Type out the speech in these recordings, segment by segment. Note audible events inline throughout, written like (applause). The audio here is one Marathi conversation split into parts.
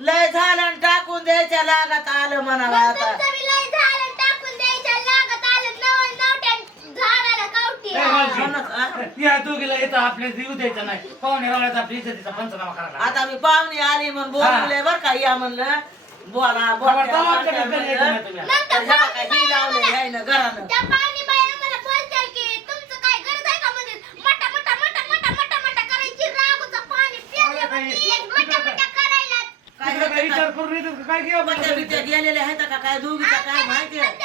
लय झालं आणि टाकून द्यायच्या लागत आलं म्हणावं आता. तुमचं बी लय झालं, टाकून द्यायच्या लागत आलं, नवं नवट्या झाडाला कावटी ए, आहे. मावशी, म्हणून, हा? या दोघीला येतं आपल्या येऊ द्यायचं नाही. पाहुणे रावळ्याचा आपल्या इज्जतीचा पंचनामा करायला आता मी पाहुणे आली म्हणून बोलले बर का या म्हणलं. बोला बोला आमच्याकडे नाही तुम्ही. पाहुणी घरानं. त्या बाई आम्हाला बोलताय की तुमचं काय गरज आहे का म्हणजे मटा मटा मटा मटा मटा मटा करायची रागूचं पाणी प्यायलं अरे बाई, म्हणजे मटा मटा करायला काय तुला काय विचार काय का काय आहेत का दोघीचा काय माहिती आहे?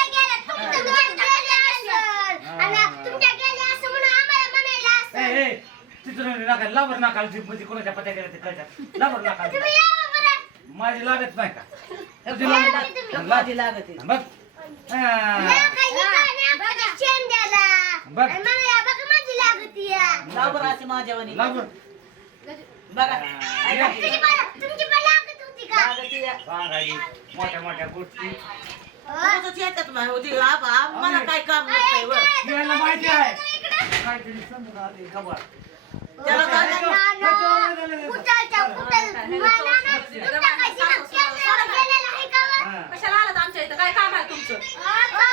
ए, ए, तिथून नका लावर नका जीपमध्ये कोणाच्या पत्या गेल्या ते कळतात. लावर. माझी लागत नाही का? तुझी लागत. नाही. माझी लागत आहे. बघ. हा. लाव बरं अशी माझ्यावानी लावर. तुझी पण- तुमची पण लागत होती का? लागत आहे. सांगायची मोठ्या मोठ्या गोष्टी? रोजच येतात मला काय काम नसतंय वर. माहिती आहे. काहीतरी समजून आली त्याला काय? हा. कशाला आलात आमच्या इथं? काय काम आहे तुमचं आता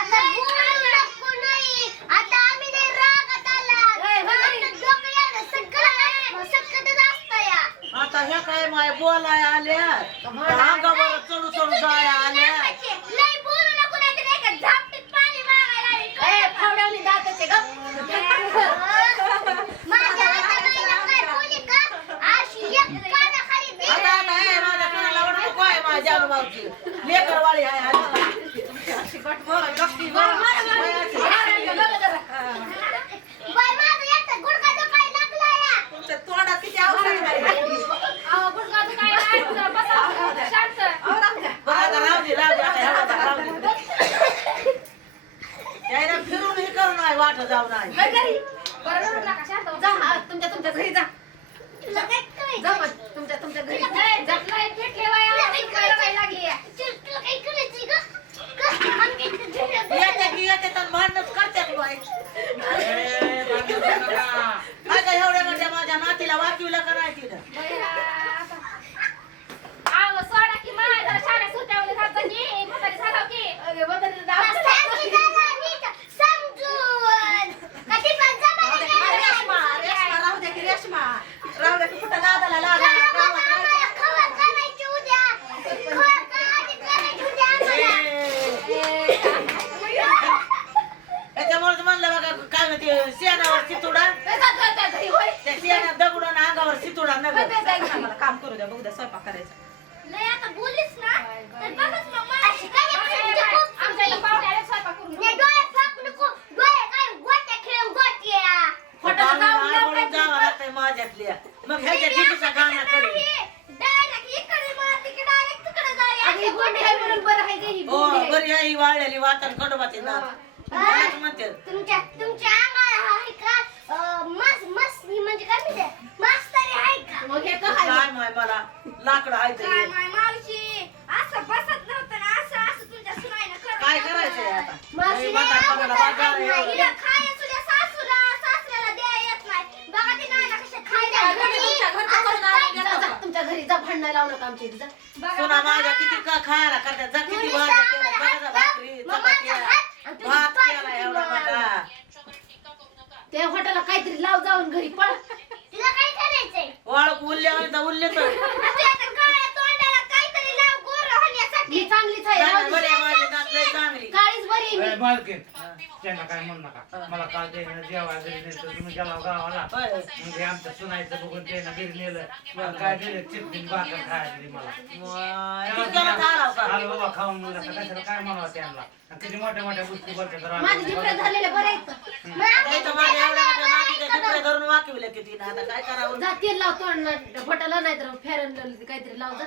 आता बोलू नको नाही. आता आम्ही नाही रागात आला. आमचं डोकं यायला सगळं- सगळंच असतं या. आता ह्या काय माय बोलाय आल्या अंगावर चढू चढू जाय आल्या लय बोलू नको नाही (laughs) तर एका झापटीत पाणी मागायला आली. माझ्या हाताबाईला काय बोली का? अशी एक कानाखाली दे. आता आता हे माझ्या कानाला आवडत नको आहे माझ्या अनुभावची लेकरवाळी आहे आणि अशी कट बोला, गप्पी बोला. बाई, माझा एकटा गुडघा दुखायला लागला या. तुमच्या तोंडात किती औषध आहे बरं, आता राहू दे, राहू दे, आता ह्या आता राहू दे. यायला फिरून हे करू नाही वाट जाऊ नाही तुमच्या तुमच्या घरी जा तुला काय करायचं? जा मग, तुमच्या तुमच्या घरी तुला काय तुला काय करायचंय ग? ग, आम्ही इथं झुरळ येते की येते तर भांडणच करतात बाई ए, भांडण करू नका. काय काय एवढ्या म्हणजे माझ्या नातीला वाचविलं का नाही तिनं सांगितलं ना नीट समजून. कधी पण जमाने रेश्मा गेले रेश्मा राहू दे की रेश्मा राहू दे की कुठं नादाला लागला गावात गावात आम्हाला खबर करायची उद्या. खबर कधी करायची उद्या आम्हाला. त्याच्यामुळे म्हणलं बघा काय म्हणते शेणावर चितुडा त्या शेणात दगडून अंगावर चितुडा नगर मला काम करू द्या बघू द्या स्वयंपाक करायचा. लय आता बोलीस ना तर बघच मग मला. नाही, डोळे फाकू नको. डोळे काय गोट्या खेळून गोट्या. खोटं जावं लागतंय माझ्यातल्या. मग ह्याच्या गाणं करू Direct इकडे मार, तिकडे direct तिकडे जाऊया. अशी गोटी. हो बरी आहे ही वाळलेली वातन खंडोबाची नात नात म्हणते. तुमच्या तुमच्या अंगाला आहे का अं, मस मस म्हणजे काय म्हणते? मस्तरी आहे का काय माय मला लाकडं आहे काय तरी. माय मावशी असं बसत नव्हतं ना असं असं तुमच्या सुनाईनं करत काय होतं. करायचंय आता मावशी लई लय म्हातारपणाला अगोदर बाजार आहे आहे ना. एवढं. हिला खायला तुझ्या सासूला सासऱ्याला द्या येत नाही बघा ती नाही ना कशा खायला घरी तुमच्या घरचं असं करून आणून काय- द्या. तुमच्या घरी जा भांडण लावू नका आमच्या इथे जा सुना. माझ्या किती का खायला करतात जा किती भाज्या केल्या बघा हात भाकरी मग चपात्या भात केला एवढा. मोठा त्या हॉटेलला काहीतरी लाव जाऊन घरी पळ तिला काय करायचंय वाळक उरल्या तर उरले तर तुझ्या तर काळ्या (laughs) तोंडाला काहीतरी लाव गोर होण्यासाठी. ही चांगलीच आहे. राहू दे. चांगली. काळीच बरी आहे मी. मालकीन त्यांना काय म्हणू नका. मला काल ते जेवायला घरी नेलं तुम्ही गेला गावाला. मग हे आमचं सुनायचं बघून ते घरी नेलं. काय दिलं? चिपटीन भाकर खायला दिली मला. आलं बाबा खाऊन मुलं का कशाला काय म्हणावं त्यांना. आणि किती मोठ्या मोठ्या गोष्टी बोलतात माझे आम्ही- जिपडे झालेले बरे आहेत. मग आम्ही त्याचं माझ्या एवढ्या मोठ्या नातीच्या जिभल्या धरून वाकविलं किती ना. आता काय करावं? जा तेल लाव तोंड हॉटेलला नाही तर फेरन काहीतरी लाव जा.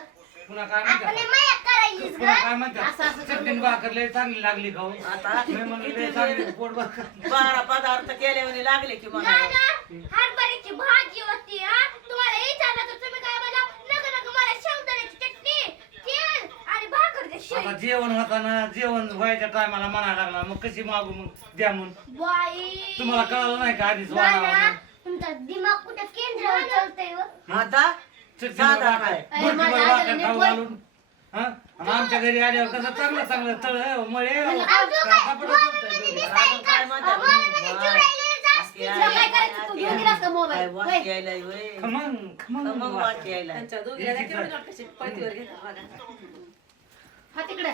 पुन्हा काय आपण म्हणतात माया करायचीस पुन्हा ग काय असं- म्हणतात असं भाकर लय चांगली लागली खाऊ आता मी म्हणलं लय चांगली पोट भाकर. बारा पदार्थ केले म्हणे लागले की मला. नाना हरभऱ्याची भाजी होती हा. तुम्हाला विचारलं तर तुम्ही काय मला नग नग मला शेंगदाण्याची चटणी तेल आणि भाकर दे शिळी. आता जेवण होताना जेवण व्हायच्या टायमाला म्हणायला लागला मग कशी मागू मग? द्या म्हणून बाई. तुम्हाला कळलं नाही का आधीच वाढावं तुमचा दिमाग कुठे केंद्रावर चालतंय व? आता साधा माझ्या नीट हा? आमच्या घरी आल्यावर कसं चांगलं चांगलं तळ मळे काय म्हणतात? वास होय. खमंग मग वास. वास यायलाय. त्यांच्या दोघीला केवढी नोट कशी पळतीवर घेतात बघा. हा तिकडे.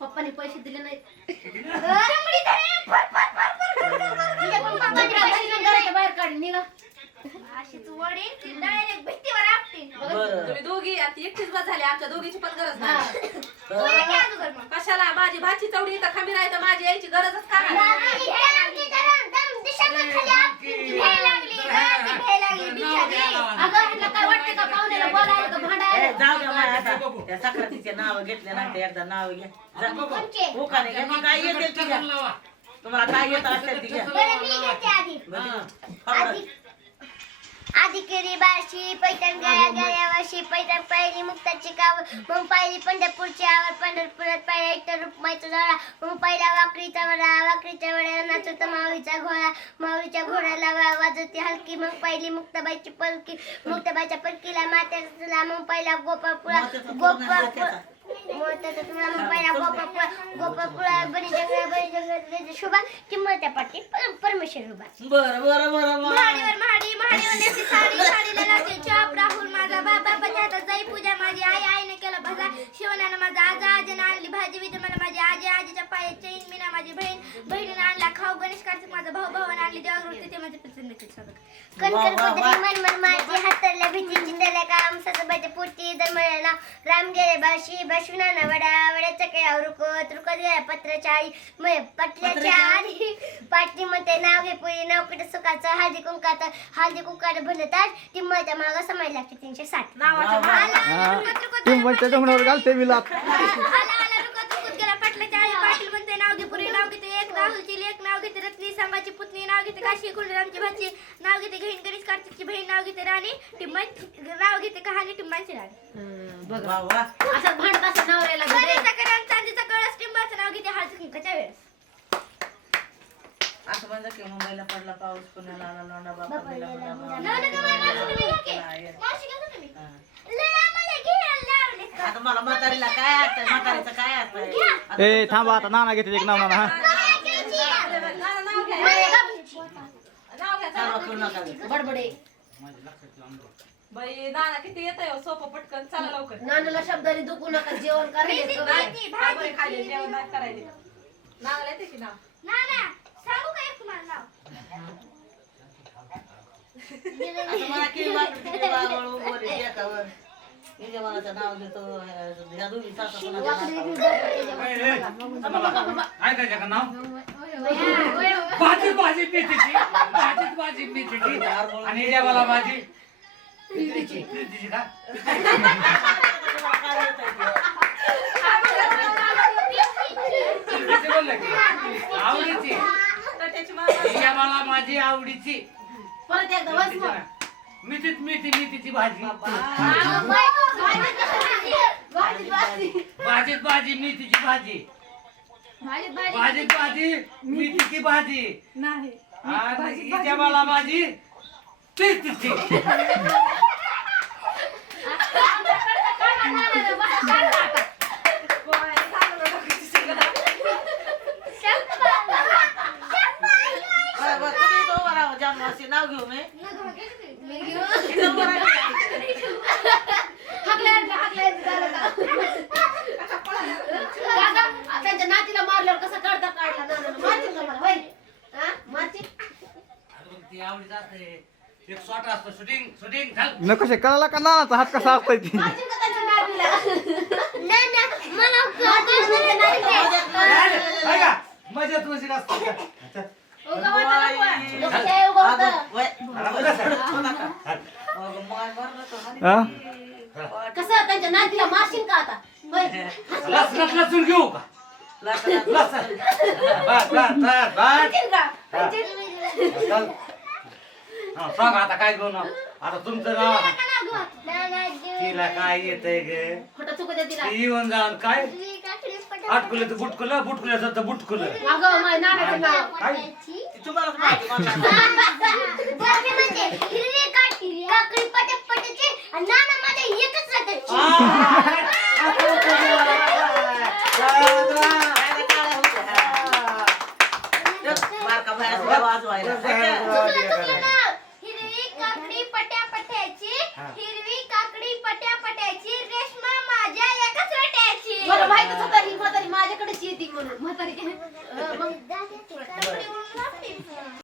पप्पाने पैसे दिले नाहीत. (laughs) घराच्या बाहेर काढ निघा. अशीच वडी, ती direct भिंतीवर आपटी. बरं. तुम्ही दोघी आता एकटीच बस झाली आमच्या दोघीची पण गरज हा. नाही तू ये की अगोदर मग. कशाला माझी भाची चवडी इथं खंबीर आहे तर माझी यायची गरजच काय लागली, घ्यायला लागली जरा, दम दिशांना खाली आपटी. घ्यायला लागली, घराची घ्यायला लागली, बिचारी. अगं ह्यांना काय वाटते का पाहुण्याला बोलायला का ए, भांडायला जाऊ द्या मला आता. त्या सक्रातीचे नाव घेतले ना ते एकदा नाव घ्या जा. कोणचे? हो का नाही घ्या? ती काय येतील ती घ्या. लावा. तुम्हाला काय येत असेल ती घ्या बरं, मी घेते आधी. बरं. फरक. आधी आधी केली बारशी पैठण गळ्या गळ्यावरशी पैठण पहिली मुक्ताची काव मग पहिली पंढरपूरची आवर पंढरपुरात पहिला इतर रुक्माईचा जोडा मग पहिला वाकरीचा वडा वाकरीच्या वड्याला नाचवता माऊलीचा घोडा माऊलीच्या घोड्याला वा- वाजवती हलकी मग पहिली मुक्ताबाईची पलकी मुक्ताबाईच्या पलकीला मात्याचा मग पहिला गोपाळपुरा गोपाळपुरा परमेश्वर उभा बरं बरं बरं महाडीवर बरं. महाडी महाडीवर साडी साडीला लागते चाप राहुल माझा बाबा जाई पूजा माझी आई आईने केला भजा माझा आजा आजीनं आणली भाजी विधी माझी आजी आजीच्या पायात चैन मीना माझी बहीण. बहिणीनं आणला खाऊ गणेश कार्तिक माझा भाऊ भावानं आणली देवागृती ते माझे प्रसन्नचे स्वागत. कणकण कुदरी मन मन माझी हातरल्या भीती चिंतल्या काम ससबाच्या पोटी दरमळ्याला राम गेले बाशी बाशुनाना वडा वड्याच्या केळावर रुकत रुकत गेल्या पत्राच्या आई मग पटल्याच्या आणि पाटली म्हणते नाव घे पुरी नाव कुठे सुखाचं हळदी कुंकाचं हळदी कुंकाचं ताट टिंबळच्या मागं समाज लागते तीनशे साठ. डोंगरावर घालते गेला पटल्याच्या आई पाटील म्हणते नाव घे पुरी नाव घेते एक राहुलची लेक नाव घेते रत्नी संभाची पुतणी नाव घेते काशी कुंडरामची भाची नाव घेते गहीन गणेश कार्तिकची बहीण नाव घेते राणी टिंबांची नाव घेते कहाणी टिंबांची राणी वा वा असं भांडत असं नवऱ्याला घरी. सोन्याचा कडाम, चांदीचा कळस टिंबाचं नाव घेते हळदी कुंकाच्या वेळेस असं म्हणजे की मुंबईला पडला पाऊस पुण्याला आला गेला मुंडा बाबा. की. आहे. मावशी घ्या ना तुम्ही. हा. लय आम्हाला घ्यायला लावले. आता मला म्हातारीला काय असतंय म्हातारीचं काय असतंय ए थांबा आता नाना घेते एक नाव नाना हा काय घ्यायची? नाव नाव घ्या नाव घ्या चालवा चला. करू नका बडबडे बाई नाना किती येत आहे सोपं पटकन चला लवकर नानूला शब्दाने दुखू नका जेवण करायला भाजी, करूया. भाजी, काय भाजी. बरं खाल्ले जेवण नाही करायचे येते की ना? आता मला एकावर. यजमानाचं नाव घेतो ह्या सासू नाव घेतो. ऐकायचं का नाव? भाजी भाजी पितीची भाजीत भाजी पितीची आणि मला भाजी का? बोललं की. आवडीची. मला माझी आवडीची. परत एकदा बस प्रीतीची मग. ना. मेथीत मेथी मेथीची भाजी. बाई, भाजी, भाजी. भाजीत भाजी मेथीची भाजी भाजी, भाजी. भाजीत भाजी मेथीची भाजी नाही आणि हिच्या मला प्रीतीची बरं, बरं, तुम्ही इथं उभं राहा, जन्माशी नाव घेऊ मी इथं उभं राहा. हाकल्या, हाकल्या, झालं का? काका, त्यांच्या नातीला मारल्यावर कसा काढता काढला नानानं मारशील का मला होय हा? मारशील? अरे मग ती आवडीच असते एक शॉट असतो. शूटिंग शूटिंग कसे कळाला का नानाचा हात कसा असतोय ती? (laughs) का असतो. हा? कसं त्यांच्या नातीला मारशील का आता? होय. लस लस लसूण घेऊ का? लस बस बस बस बस मारशील का? चल. सांगा आता काय घेऊ ना आता तुमचं नाव आहे. तिला काय येतंय ग? खोटं तिला. ती येऊन जाऊन काय? आटकुलं तर बुटकुलं बुटकुल्याचं तर बुटकुलं. अगं माझ्या नानाचं नाव. तुम्हालाच माहिती, मला बारका बाहेर वाजवायला